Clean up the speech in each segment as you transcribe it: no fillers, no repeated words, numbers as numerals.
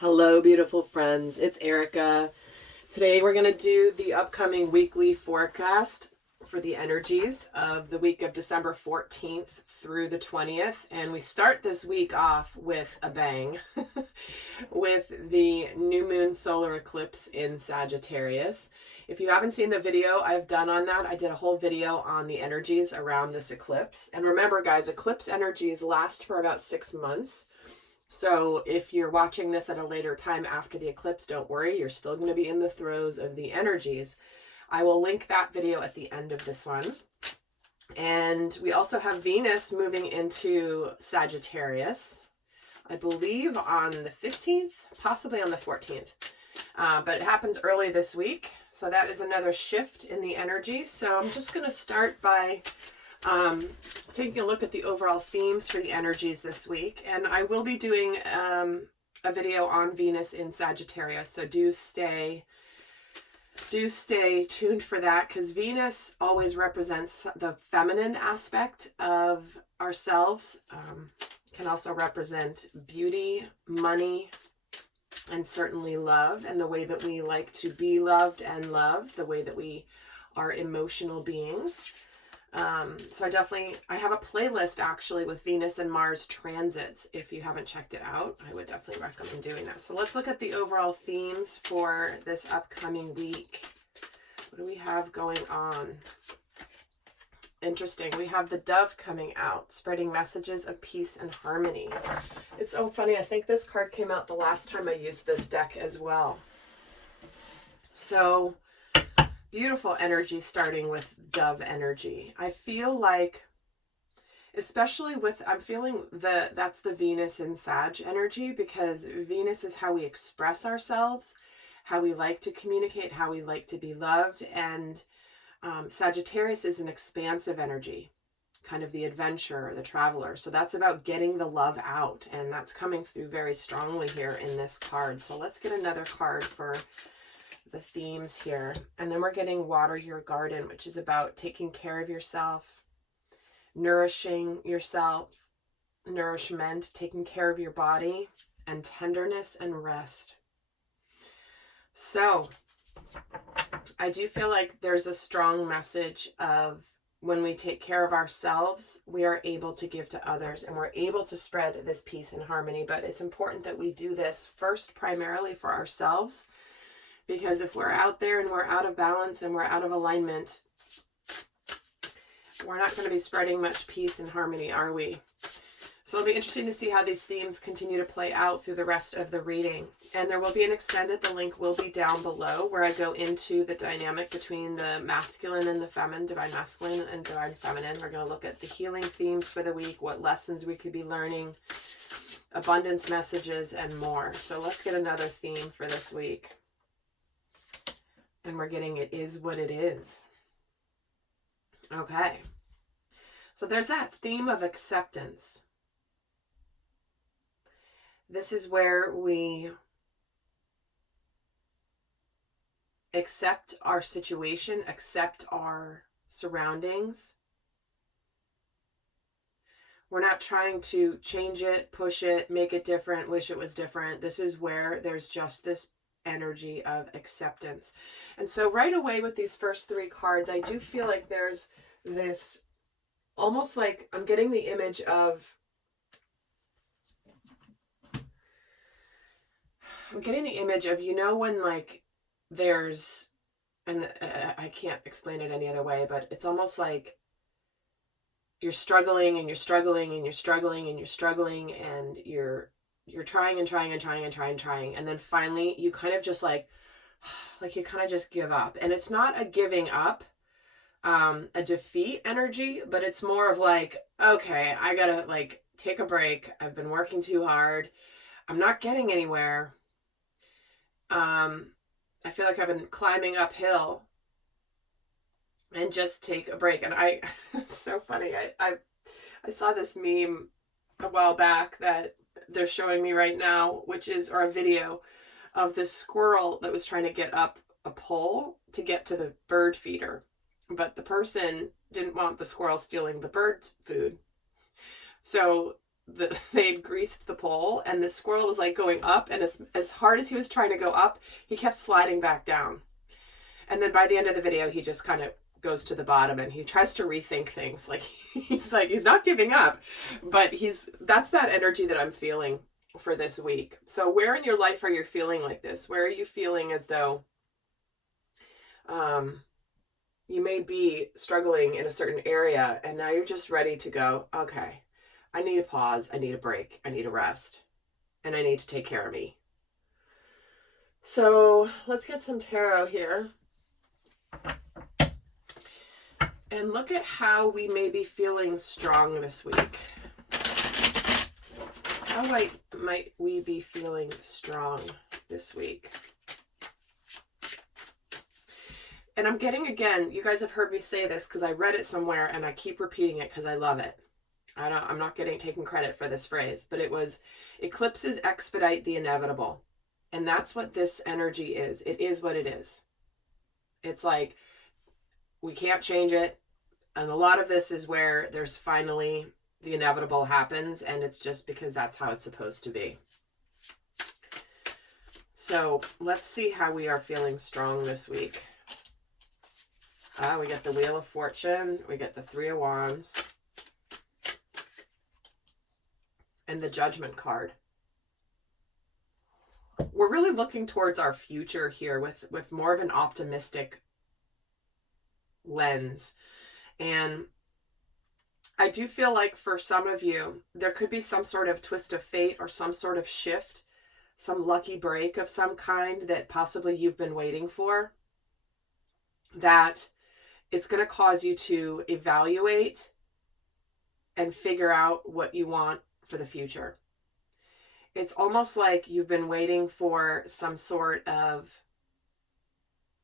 Hello, beautiful friends. It's Erika. Today we're going to do the upcoming weekly forecast for the energies of the week of December 14th through the 20th. And we start this week off with a bang with the new moon solar eclipse in Sagittarius. If you haven't seen the video I've done on that, I did a whole video on the energies around this eclipse. And remember, guys, eclipse energies last for about 6 months. So if you're watching this at a later time after the eclipse, don't worry, you're still going to be in the throes of the energies. I will link that video at the end of this one. And we also have Venus moving into Sagittarius, I believe on the 15th, possibly on the 14th. But it happens early this week. So that is another shift in the energy. So I'm just going to start by taking a look at the overall themes for the energies this week. And I will be doing a video on Venus in Sagittarius. So do stay tuned for that, because Venus always represents the feminine aspect of ourselves. Can also represent beauty, money, and certainly love, and the way that we like to be loved and loved, the way that we are emotional beings. So I have a playlist actually with Venus and Mars transits. If you haven't checked it out, I would definitely recommend doing that. So let's look at the overall themes for this upcoming week. What do we have going on? Interesting. We have the dove coming out, spreading messages of peace and harmony. It's so funny. I think this card came out the last time I used this deck as well. So beautiful energy starting with dove energy. I feel like, especially with, I'm feeling that's the Venus in Sag energy, because Venus is how we express ourselves, how we like to communicate, how we like to be loved. And Sagittarius is an expansive energy, kind of the adventurer, the traveler. So that's about getting the love out, and that's coming through very strongly here in this card. So let's get another card for the themes here. And then we're getting water your garden, which is about taking care of yourself, nourishing yourself, nourishment, taking care of your body, and tenderness and rest. So I do feel like there's a strong message of when we take care of ourselves, we are able to give to others, and we're able to spread this peace and harmony. But it's important that we do this first primarily for ourselves, because if we're out there and we're out of balance and we're out of alignment, we're not going to be spreading much peace and harmony, are we? So it'll be interesting to see how these themes continue to play out through the rest of the reading. And there will be an extended, the link will be down below, where I go into the dynamic between the masculine and the feminine, divine masculine and divine feminine. We're going to look at the healing themes for the week, what lessons we could be learning, abundance messages, and more. So let's get another theme for this week. And we're getting it is what it is. Okay. So there's that theme of acceptance. This is where we accept our situation, accept our surroundings. We're not trying to change it, push it, make it different, wish it was different. This is where there's just this energy of acceptance. And so right away with these first three cards, I do feel like there's this, almost like I'm getting the image of, you know, when like there's, and I can't explain it any other way, but it's almost like you're struggling and you're struggling and you're struggling and you're struggling and you're trying and trying and trying and trying and trying. And then finally you kind of just like you kind of just give up. And it's not a giving up, a defeat energy, but it's more of like, okay, I gotta like take a break. I've been working too hard. I'm not getting anywhere. I feel like I've been climbing uphill, and just take a break. And it's so funny. I saw this meme a while back that they're showing me right now, or a video of this squirrel that was trying to get up a pole to get to the bird feeder. But the person didn't want the squirrel stealing the bird's food. So they had greased the pole, and the squirrel was like going up, and as hard as he was trying to go up, he kept sliding back down. And then by the end of the video, he just kind of goes to the bottom and he tries to rethink things. Like he's not giving up, but that's that energy that I'm feeling for this week. So where in your life are you feeling like this? Where are you feeling as though you may be struggling in a certain area, and now you're just ready to go, okay, I need a pause, I need a break, I need a rest, and I need to take care of me. So let's get some tarot here. And look at how we may be feeling strong this week. How might we be feeling strong this week? And I'm getting, again, you guys have heard me say this because I read it somewhere and I keep repeating it because I love it. I'm not taking credit for this phrase, but it was, eclipses expedite the inevitable. And that's what this energy is. It is what it is. It's like, we can't change it. And a lot of this is where there's finally the inevitable happens, and it's just because that's how it's supposed to be. So let's see how we are feeling strong this week. We get the Wheel of Fortune, we get the Three of Wands, and the Judgment card. We're really looking towards our future here with more of an optimistic lens. And I do feel like for some of you, there could be some sort of twist of fate or some sort of shift, some lucky break of some kind that possibly you've been waiting for, that it's going to cause you to evaluate and figure out what you want for the future. It's almost like you've been waiting for some sort of,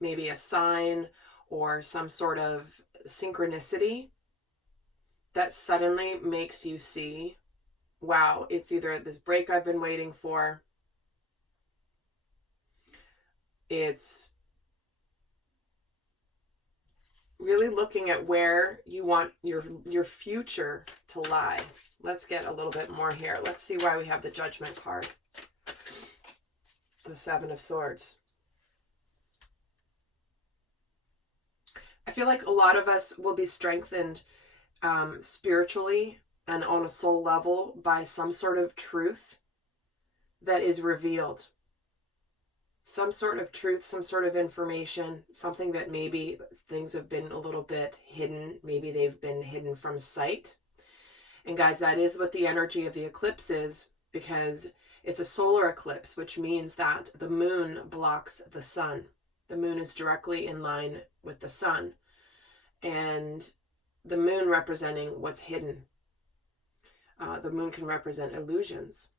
maybe a sign or some sort of synchronicity that suddenly makes you see, wow, it's either this break I've been waiting for, it's really looking at where you want your future to lie. Let's get a little bit more here. Let's see why we have the Judgment card. The Seven of Swords. I feel like a lot of us will be strengthened spiritually and on a soul level by some sort of truth that is revealed. Some sort of truth, some sort of information, something that maybe things have been a little bit hidden. Maybe they've been hidden from sight. And guys, that is what the energy of the eclipse is, because it's a solar eclipse, which means that the moon blocks the sun. The moon is directly in line with the sun, and the moon representing what's hidden. The moon can represent illusions.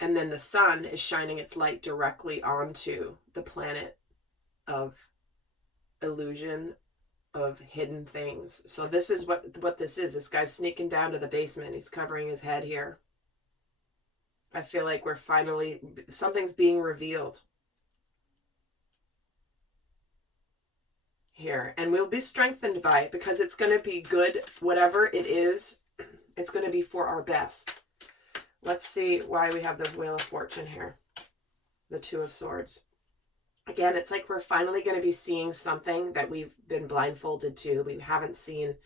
And then the sun is shining its light directly onto the planet of illusion, of hidden things. So this is what this is. This guy's sneaking down to the basement. He's covering his head here. I feel like we're finally, something's being revealed here. And we'll be strengthened by it because it's going to be good. Whatever it is, it's going to be for our best. Let's see why we have the Wheel of Fortune here. The Two of Swords. Again, it's like we're finally going to be seeing something that we've been blindfolded to, we haven't seen,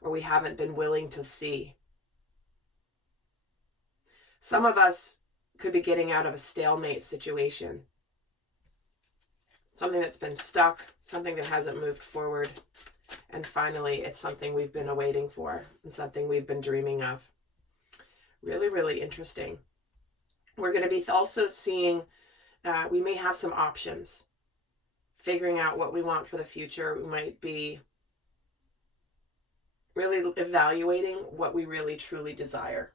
or we haven't been willing to see. Some of us could be getting out of a stalemate situation. Something that's been stuck, something that hasn't moved forward. And finally, it's something we've been awaiting for and something we've been dreaming of. Really, really interesting. We're going to be also seeing, we may have some options. Figuring out what we want for the future. We might be really evaluating what we really, truly desire.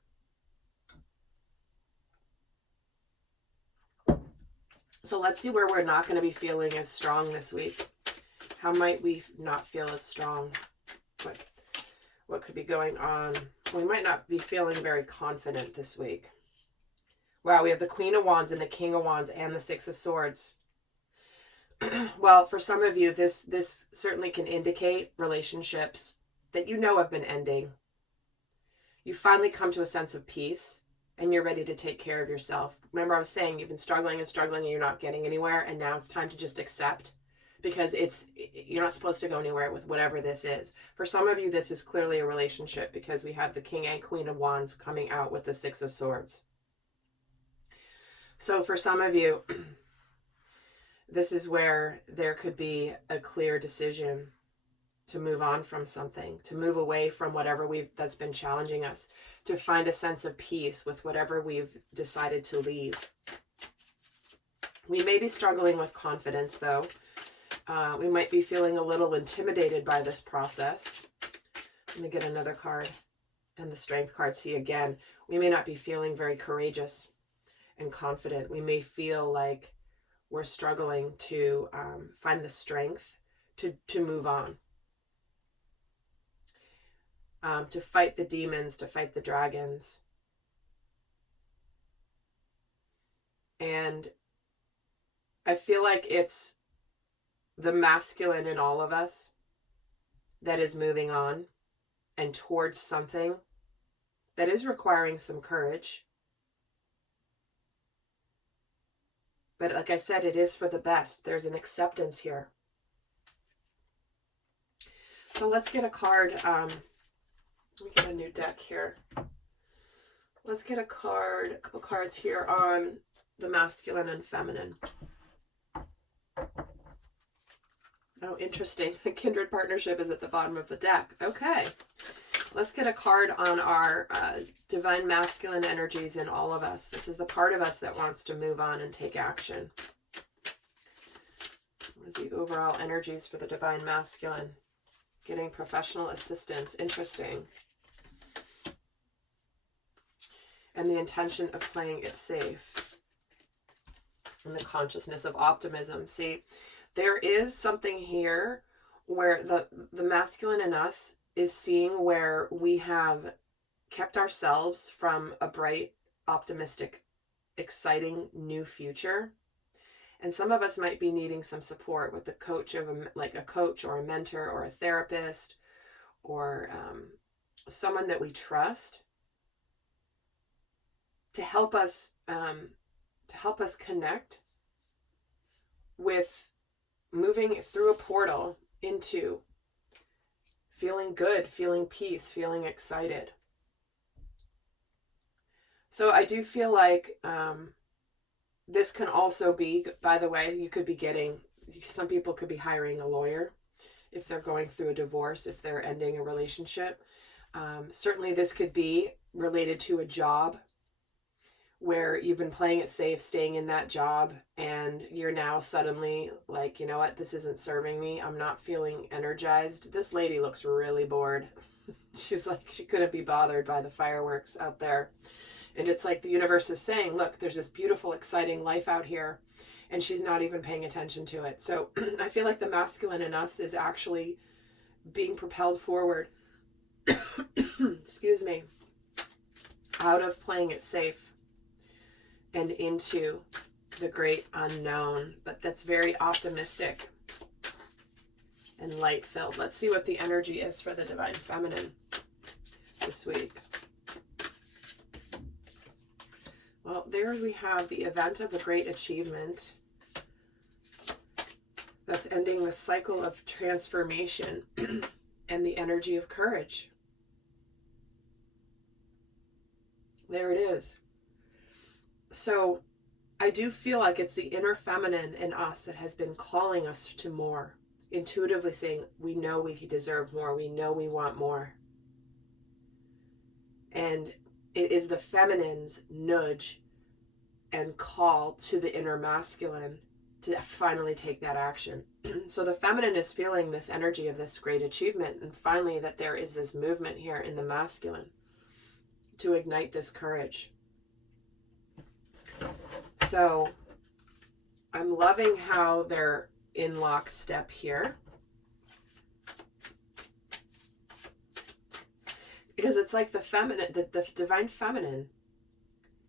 So let's see where we're not going to be feeling as strong this week. How might we not feel as strong? What could be going on? We might not be feeling very confident this week. Wow, we have the Queen of Wands and the King of Wands and the Six of Swords. Well, for some of you, this certainly can indicate relationships that you know have been ending. you finally come to a sense of peace and you're ready to take care of yourself. Remember, I was saying you've been struggling and struggling and you're not getting anywhere, and now it's time to just accept, because you're not supposed to go anywhere with whatever this is. For some of you, this is clearly a relationship, because we have the King and Queen of Wands coming out with the Six of Swords. So for some of you, this is where there could be a clear decision to move on from something, to move away from whatever that's been challenging us, to find a sense of peace with whatever we've decided to leave. We may be struggling with confidence, though. We might be feeling a little intimidated by this process. Let me get another card, and the Strength card. See, again, we may not be feeling very courageous and confident. We may feel like we're struggling to find the strength to move on. To fight the demons, to fight the dragons. And I feel like it's the masculine in all of us that is moving on and towards something that is requiring some courage. But like I said, it is for the best. There's an acceptance here. So let's get a card. Let me get a new deck here. Let's get a couple cards here on the masculine and feminine. Oh, interesting. Kindred partnership is at the bottom of the deck. Okay. Let's get a card on our divine masculine energies in all of us. This is the part of us that wants to move on and take action. What is the overall energies for the divine masculine? Getting professional assistance. Interesting. And the intention of playing it safe. And the consciousness of optimism. See, there is something here where the masculine in us is seeing where we have kept ourselves from a bright, optimistic, exciting new future. And some of us might be needing some support with the coach of a coach or a mentor or a therapist or someone that we trust to help us connect with moving through a portal into feeling good, feeling peace, feeling excited. So I do feel like this can also be, by the way, some people could be hiring a lawyer if they're going through a divorce, if they're ending a relationship. Certainly this could be related to a job where you've been playing it safe, staying in that job, and you're now suddenly like, you know what, this isn't serving me. I'm not feeling energized. This lady looks really bored. She's like, she couldn't be bothered by the fireworks out there. And it's like the universe is saying, look, there's this beautiful, exciting life out here, and she's not even paying attention to it. So I feel like the masculine in us is actually being propelled forward, excuse me, out of playing it safe and into the great unknown, but that's very optimistic and light-filled. Let's see what the energy is for the divine feminine this week. Well, there we have the event of a great achievement that's ending the cycle of transformation and the energy of courage. There it is. So I do feel like it's the inner feminine in us that has been calling us to more, intuitively saying, we know we deserve more. We know we want more. And it is the feminine's nudge and call to the inner masculine to finally take that action. So the feminine is feeling this energy of this great achievement, and finally that there is this movement here in the masculine to ignite this courage. So I'm loving how they're in lockstep here, because it's like the feminine, the divine feminine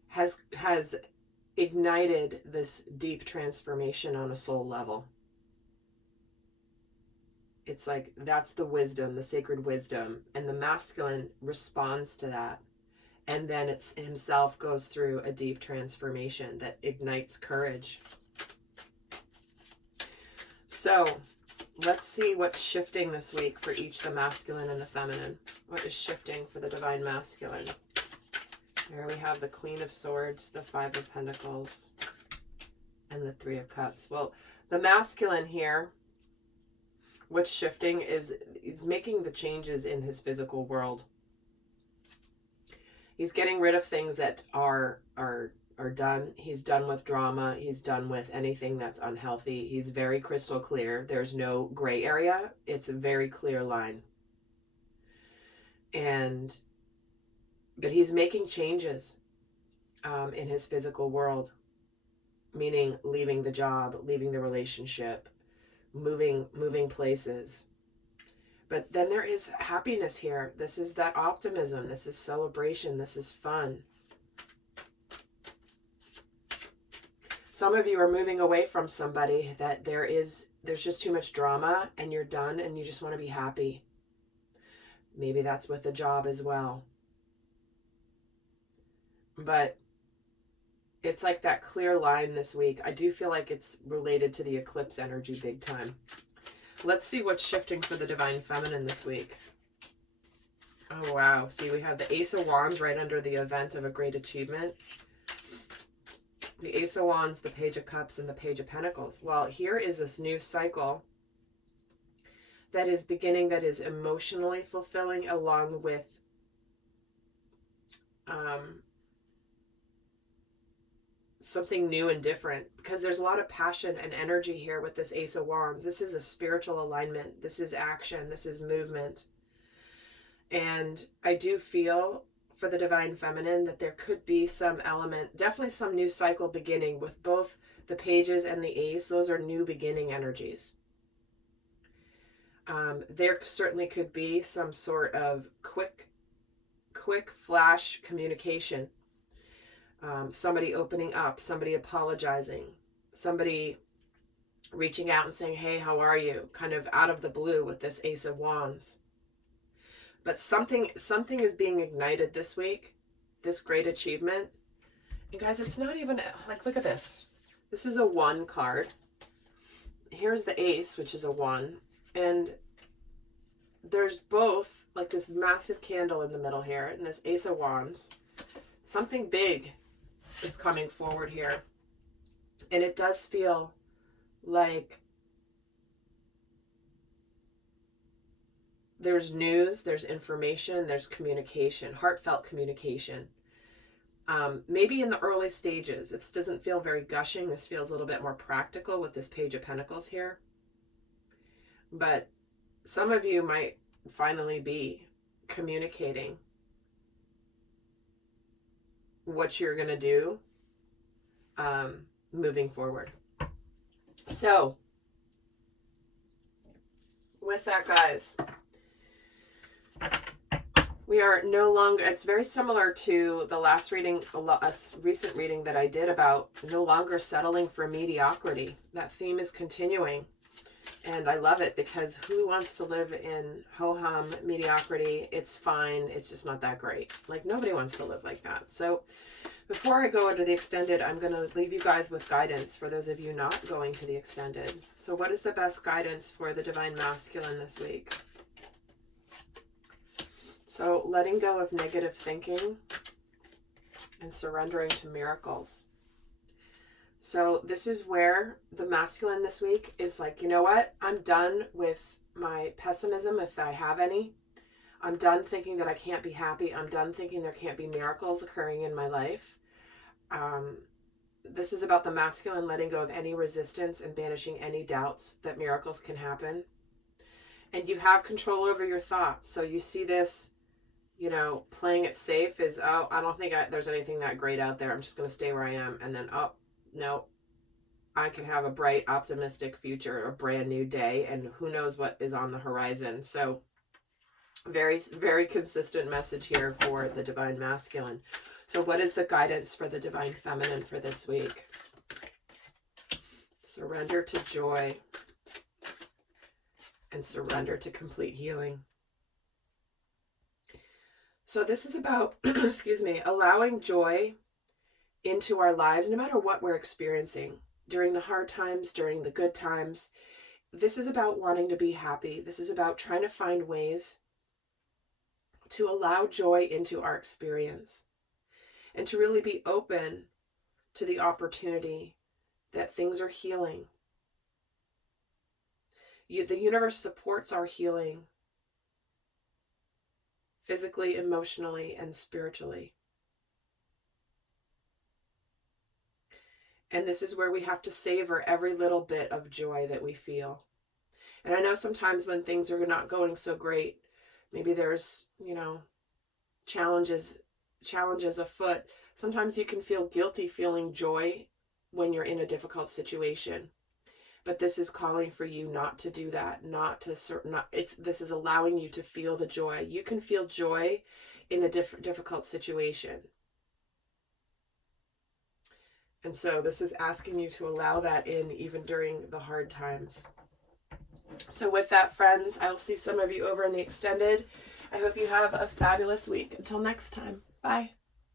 has ignited this deep transformation on a soul level. It's like, that's the wisdom, the sacred wisdom. And the masculine responds to that. And then it's himself goes through a deep transformation that ignites courage. So let's see what's shifting this week for each, the masculine and the feminine. What is shifting for the divine masculine? There we have the Queen of Swords, the Five of Pentacles, and the Three of Cups. Well, the masculine here, what's shifting is he's making the changes in his physical world. He's getting rid of things that are done. He's done with drama. He's done with anything that's unhealthy. He's very crystal clear. There's no gray area. It's a very clear line. But he's making changes in his physical world, meaning leaving the job, leaving the relationship, moving places. But then there is happiness here. This is that optimism. This is celebration. This is fun. Some of you are moving away from somebody that there's just too much drama and you're done and you just want to be happy. Maybe that's with the job as well. But it's like that clear line this week. I do feel like it's related to the eclipse energy big time. Let's see what's shifting for the divine feminine this week. Oh, wow. See, we have the Ace of Wands right under the event of a great achievement. The Ace of Wands, the Page of Cups, and the Page of Pentacles. Well, here is this new cycle that is beginning, that is emotionally fulfilling, along with something new and different, because there's a lot of passion and energy here with this Ace of Wands. This is a spiritual alignment. This is action. This is movement. And I do feel for the divine feminine that there could be some element, definitely some new cycle beginning with both the pages and the ace. Those are new beginning energies. There certainly could be some sort of quick flash communication. Somebody opening up, somebody apologizing, somebody reaching out and saying, hey, how are you? Kind of out of the blue with this Ace of Wands. But something is being ignited this week, this great achievement. And guys, it's not even, like, look at this. This is a 1 card. Here's the ace, which is a 1. And there's both, like, this massive candle in the middle here and this Ace of Wands. Something big is coming forward here. And it does feel like there's news, there's information, there's communication, heartfelt communication. Maybe in the early stages, it doesn't feel very gushing. This feels a little bit more practical with this Page of Pentacles here. But some of you might finally be communicating what you're going to do moving forward. So, with that, guys, we are no longer, it's very similar to the last reading, a recent reading that I did about no longer settling for mediocrity. That theme is continuing. And I love it, because who wants to live in ho-hum mediocrity? It's fine. It's just not that great. Like, nobody wants to live like that. So before I go into the extended, I'm going to leave you guys with guidance for those of you not going to the extended. So what is the best guidance for the divine masculine this week? So letting go of negative thinking and surrendering to miracles. So this is where the masculine this week is like, you know what? I'm done with my pessimism, if I have any. I'm done thinking that I can't be happy. I'm done thinking there can't be miracles occurring in my life. This is about the masculine letting go of any resistance and banishing any doubts that miracles can happen. And you have control over your thoughts. So you see this, you know, playing it safe is, oh, I don't think there's anything that great out there. I'm just going to stay where I am. And then, oh, no, I can have a bright, optimistic future, a brand new day, and who knows what is on the horizon. So very, very consistent message here for the divine masculine. So what is the guidance for the divine feminine for this week? Surrender to joy. and surrender to complete healing. So this is about, excuse me, allowing joy into our lives, no matter what we're experiencing, during the hard times, during the good times. This is about wanting to be happy. This is about trying to find ways to allow joy into our experience and to really be open to the opportunity that things are healing. The universe supports our healing physically, emotionally, and spiritually. And this is where we have to savor every little bit of joy that we feel. And I know sometimes when things are not going so great, maybe there's, challenges afoot. Sometimes you can feel guilty feeling joy when you're in a difficult situation. But this is calling for you not to do that, this is allowing you to feel the joy. You can feel joy in a difficult situation. And so this is asking you to allow that in even during the hard times. So with that, friends, I'll see some of you over in the extended. I hope you have a fabulous week. Until next time, bye.